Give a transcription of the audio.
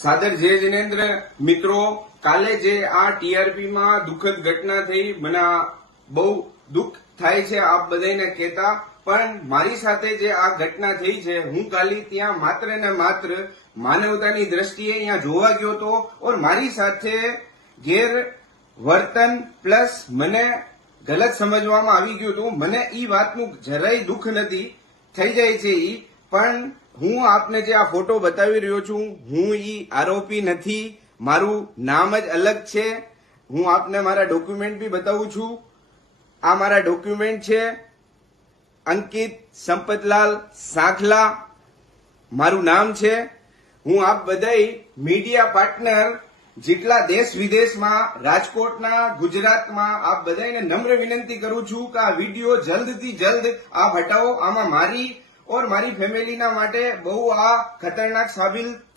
સાદર જય જિનેન્દ્ર મિત્રો, કાલે જે આ ટીઆરપી માં દુઃખદ ઘટના થઈ, મને બહુ દુઃખ થાય છે આપ બધાને કહેતા, પણ મારી સાથે જે આ ઘટના થઈ છે, હું કાલે ત્યાં માત્ર ને માત્ર માનવતાની દ્રષ્ટિએ અહીંયા જોવા ગયો હતો ઓર મારી સાથે ગેરવર્તન પ્લસ મને ગલત સમજવામાં આવી ગયું હતું. મને ઈ વાતનું જરાય દુઃખ નથી, થઈ જાય છે ઈ, પણ હું આપને જે આ ફોટો બતાવી રહ્યો છું, હું ઈ આરોપી નથી, મારું નામ જ અલગ છે. હું આપને મારા ડોક્યુમેન્ટ બી બતાવું છું. આ મારા ડોક્યુમેન્ટ છે. અંકિત સંપતલાલ સાંખલા મારું નામ છે. હું આપ બધાય મીડિયા પાર્ટનર જેટલા દેશ વિદેશમાં, રાજકોટના, ગુજરાતમાં, આપ બધાને નમ્ર વિનંતી કરું છું કે આ વિડીયો જલ્દથી જલ્દ આપ હટાવો. આમાં મારી ઓર મારી ફેમિલીના માટે બહુ આ ખતરનાક સાબિત